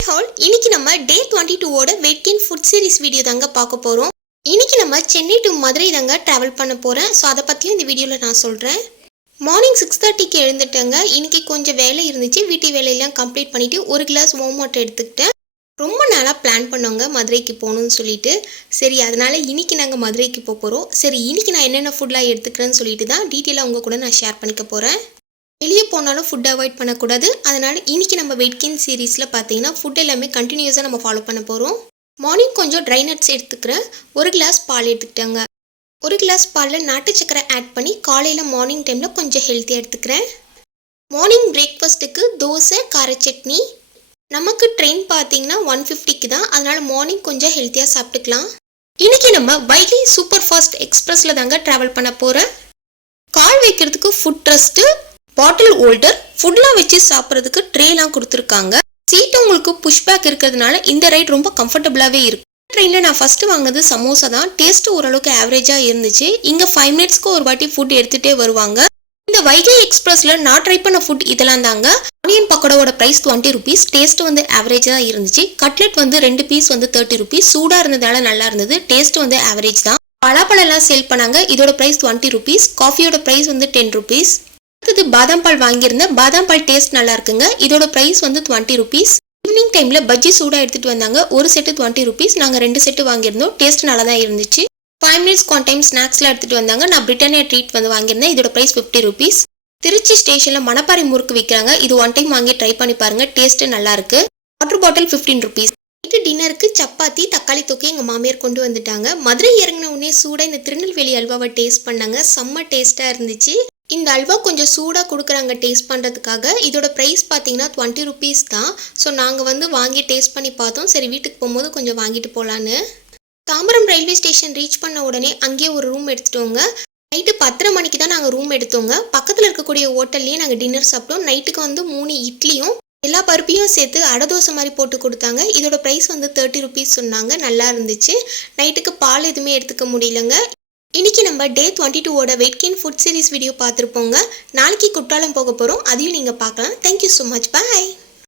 Hi hall, இன்னைக்கு நம்ம day 22 ஓட weight gain food series video தாங்க பார்க்க போகிறோம். இன்னைக்கு நம்ம சென்னை டு மதுரை தாங்க ட்ராவல் பண்ண போகிறேன். ஸோ அதை பற்றியும் இந்த வீடியோவில் நான் சொல்கிறேன். மார்னிங் 6:30க்கு எழுந்துட்டேங்க. இன்னைக்கு கொஞ்சம் வேலை இருந்துச்சு. வீட்டு வேலையெல்லாம் கம்ப்ளீட் பண்ணிவிட்டு ஒரு கிளாஸ் வார்ம் வாட்டர் எடுத்துக்கிட்டேன். ரொம்ப நாளாக பிளான் பண்ணோங்க மதுரைக்கு போகணும்னு சொல்லிட்டு. சரி, அதனால் இன்னைக்கு நாங்கள் மதுரைக்கு போகிறோம். சரி, இன்னைக்கு நான் என்னென்ன ஃபுட்லாம் எடுத்துக்கிறேன்னு சொல்லிட்டு தான் டீட்டெயிலாக உங்கள் கூட நான் ஷேர் பண்ணிக்க போகிறேன். வெளியே போனாலும் ஃபுட் அவாய்ட் பண்ணக்கூடாது. அதனால் இன்றைக்கி நம்ம வெயிட் கெயின் சீரீஸில் பார்த்தீங்கன்னா ஃபுட் எல்லாமே கண்டினியூஸாக நம்ம ஃபாலோ பண்ண போகிறோம். மார்னிங் கொஞ்சம் ட்ரை நட்ஸ் எடுத்துக்கிறேன். ஒரு கிளாஸ் பால் எடுத்துக்கிட்டாங்க. ஒரு கிளாஸ் பாலில் நாட்டு சக்கரை ஆட் பண்ணி காலையில் மார்னிங் டைமில் கொஞ்சம் ஹெல்த்தியாக எடுத்துக்கிறேன். மார்னிங் பிரேக்ஃபாஸ்ட்டுக்கு தோசை, கார சட்னி. நமக்கு ட்ரெயின் பார்த்தீங்கன்னா 150க்கு தான். அதனால் மார்னிங் கொஞ்சம் ஹெல்த்தியாக சாப்பிட்டுக்கலாம். இன்றைக்கி நம்ம வைகை சூப்பர் ஃபாஸ்ட் எக்ஸ்பிரஸில் தாங்க ட்ராவல் பண்ண போகிறேன். கால் வைக்கிறதுக்கு ஃபுட் ட்ரஸ்ட்டு, பாட்டில் ஹோல்டர், ஃபுட்லாம் வச்சு சாப்பிட்றதுக்கு ட்ரேலாம் கொடுத்துருக்காங்க. சீட்டு உங்களுக்கு புஷ்பேக் இருக்கிறதுனால இந்த ரைட் ரொம்ப கம்ஃபர்டபுளாகவே இருக்கு. ட்ரெயினில் நான் ஃபஸ்ட்டு வாங்கினது சமோசா தான். டேஸ்ட்டு ஓரளவுக்கு ஆவரேஜாக இருந்துச்சு. இங்கே 5 மினிட்ஸ்க்கு ஒரு வாட்டி ஃபுட் எடுத்துகிட்டே வருவாங்க. இந்த வைகை எக்ஸ்பிரஸில் நான் ட்ரை பண்ண ஃபுட் இதெல்லாம் தாங்க. ஆனியன் பக்கோடாவோட ப்ரைஸ் 20 rupees. டேஸ்ட்டு வந்து ஆவரேஜ் தான் இருந்துச்சு. கட்லெட் வந்து 2 பீஸ் வந்து 30 rupees. சூடாக இருந்ததால நல்லா இருந்தது. டேஸ்ட்டு வந்து ஆவரேஜ் தான். பலாப்பழம்லாம் சேல் பண்ணாங்க. இதோட ப்ரைஸ் 20 rupees. காஃபியோட ப்ரைஸ் வந்து 10 rupees. அடுத்தது பாதாம் பால் வாங்கியிருந்தேன். பாதாம் பால் டேஸ்ட் நல்லா இருக்குங்க. இதோட ப்ரைஸ் வந்து 20 rupees. ஈவினிங் டைமில் பஜ்ஜி சூடாக எடுத்துகிட்டு வந்தாங்க. ஒரு செட்டு 20 rupees. நாங்கள் 2 செட்டு வாங்கியிருந்தோம். டேஸ்ட் நல்லா தான் இருந்துச்சு. 5 minutes ஒன் டைம் ஸ்நாக்ஸ்லாம் எடுத்துகிட்டு வந்தாங்க. நான் பிரிட்டானியா ட்ரீட் வந்து வாங்கியிருந்தேன். இதோட ப்ரைஸ் 50 rupees. திருச்சி ஸ்டேஷனில் மணப்பாறை முறுக்கு விற்கிறாங்க. இது ஒன் டைம் வாங்கி ட்ரை பண்ணி பாருங்க. டேஸ்ட்டு நல்லா இருக்கு. Water bottle 15 rupees. நைட்டு டின்னருக்கு சப்பாத்தி, தக்காளி தொக்கை எங்கள் மாமியார் கொண்டு வந்துட்டாங்க. மதுரை இறங்கின உடனே சூடாக இந்த திருநெல்வேலி அல்வாவை டேஸ்ட் பண்ணாங்க. செம்ம டேஸ்ட்டாக இருந்துச்சு. இந்த அல்வா கொஞ்சம் சூடாக கொடுக்குறாங்க டேஸ்ட் பண்ணுறதுக்காக. இதோட ப்ரைஸ் பார்த்தீங்கன்னா 20 rupees தான். ஸோ நாங்கள் வந்து வாங்கி டேஸ்ட் பண்ணி பார்த்தோம். சரி, வீட்டுக்கு போகும்போது கொஞ்சம் வாங்கிட்டு போகலான்னு. தாம்பரம் ரயில்வே ஸ்டேஷன் ரீச் பண்ண உடனே அங்கேயே ஒரு ரூம் எடுத்துட்டோங்க. நைட்டு 10:30 மணிக்கு தான் நாங்கள் ரூம் எடுத்தோங்க. பக்கத்தில் இருக்கக்கூடிய ஹோட்டல்லையே நாங்கள் டின்னர் சாப்பிட்டோம். நைட்டுக்கு வந்து 3 இட்லியும் எல்லா பருப்பையும் சேர்த்து அடை தோசை மாதிரி போட்டு கொடுத்தாங்க. இதோட ப்ரைஸ் வந்து 30 rupees சொன்னாங்க. நல்லா இருந்துச்சு. நைட்டுக்கு பால் எதுவுமே எடுத்துக்க முடியலங்க. இன்னைக்கு நம்ம டே 22 ஓட weight gain food series video பார்த்துருப்போங்க. நாளைக்கு குற்றாலம் போக போகிறோம். அதையும் நீங்கள் பார்க்கலாம். Thank you so much. பாய்.